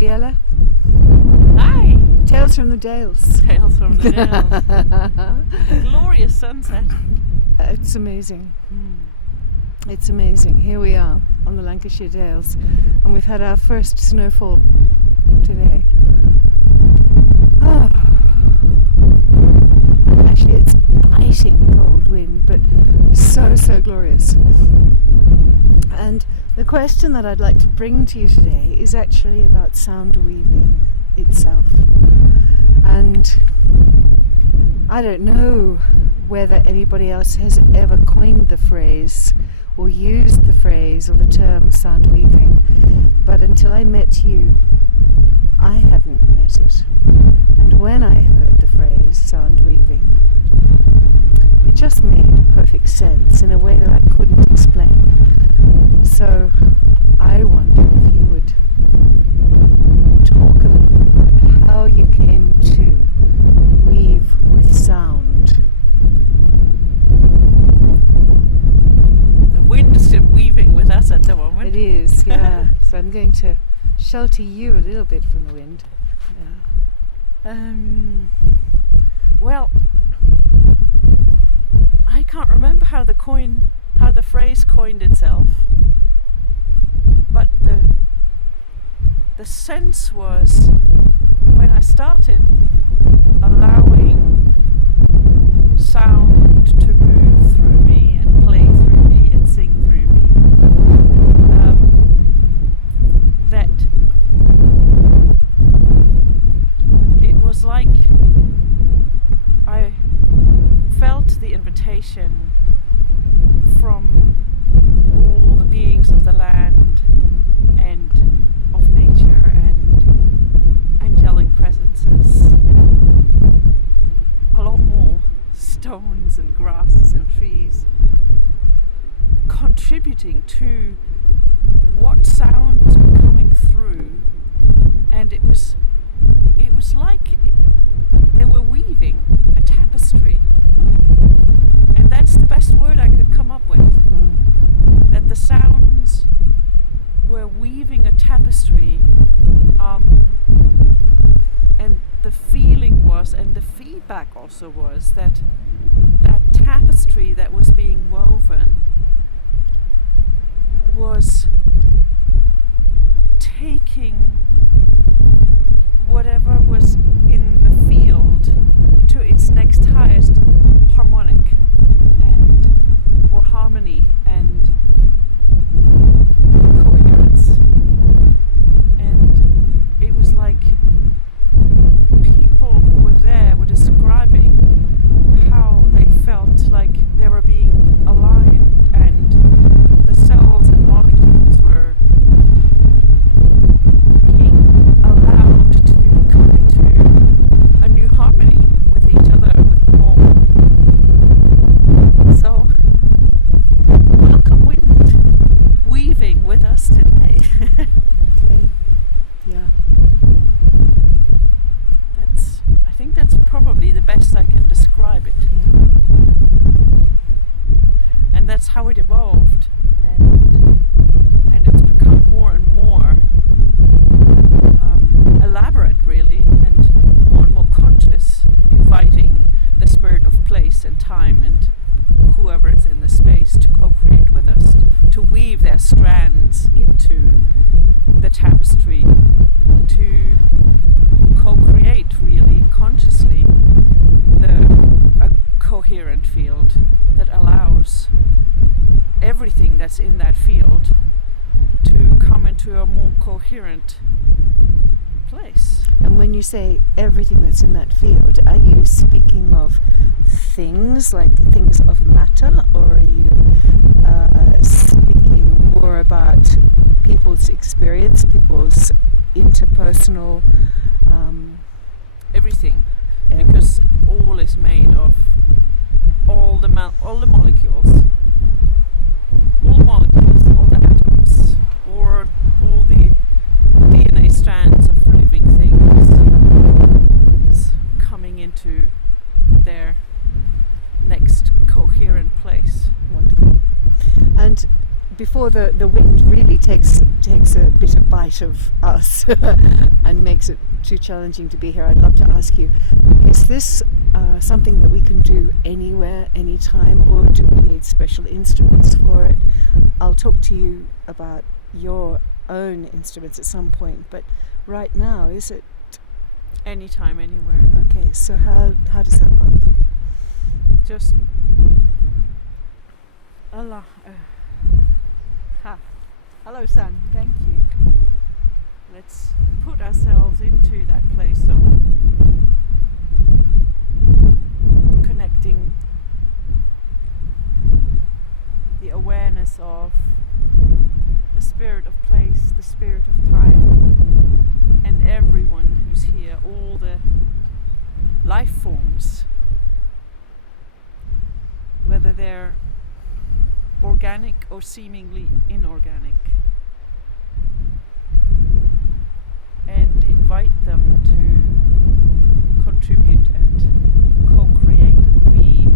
Gabriella. Hi! Tales from the Dales. Tales from the Dales. Glorious sunset. It's amazing. It's amazing. Here we are on the Lancashire Dales, and we've had our first snowfall today. Oh. Actually, it's biting cold wind, but so glorious. And the question that I'd like to bring to you today is actually about sound weaving itself. And I don't know whether anybody else has ever coined the phrase or used the phrase or the term sound weaving, but until I met you, I hadn't met it. And when I heard the phrase sound weaving, it just made perfect sense in a way that I couldn't explain. So I wonder if you would talk a little bit about how you came to weave with sound. The wind is still weaving with us at the moment. It is, yeah. So I'm going to shelter you a little bit from the wind. Yeah. Well, I can't remember how the phrase coined itself, but the sense was when I started allowing sound to move through me and play through me and sing through me, that it was like I felt the invitation from all the beings of the land and of nature and angelic presences and a lot more stones and grasses and trees contributing to what sounds were coming through, and it was like they were weaving a tapestry, and that's the best word I could come up with. That the sounds were weaving a tapestry, and the feeling was, and the feedback also was, that tapestry that was being woven was taking whatever was in the field to its next highest harmonic or harmony and coherence. And it was like people who were there were describing how they felt like they were being aligned, and the cells and molecules were being allowed to come into a new harmony with each other, with them all. So, welcome wind, weaving with us today. Okay. Yeah. I think that's probably the best I can describe it. Yeah. And that's how it evolved, and it's become more and more elaborate, really, and more conscious, inviting the spirit of place and time and whoever is in the space to co-create with us, to weave their strands into the tapestry, to co-create, really consciously, a coherent field that allows everything that's in that field to come into a more coherent place. And when you say everything that's in that field, are you speaking of things, like things of matter, or are you speaking more about people's experience, people's interpersonal Everything, because all is made of all the molecules, all the atoms, or all the DNA strands of living things coming into their next coherent place. Wonderful. And before the wind really takes a bitter bite of us and makes it too challenging to be here, I'd love to ask you, is this something that we can do anywhere, anytime, or do we need special instruments for it? I'll talk to you about your own instruments at some point, but right now, is it? Anytime, anywhere. Okay, so how does that work? Just Allah. Hello, son. Thank you. Let's put ourselves into that place of connecting the awareness of the spirit of place, the spirit of time, and everyone who's here, all the life forms, whether they're organic or seemingly inorganic, and invite them to contribute and co-create and weave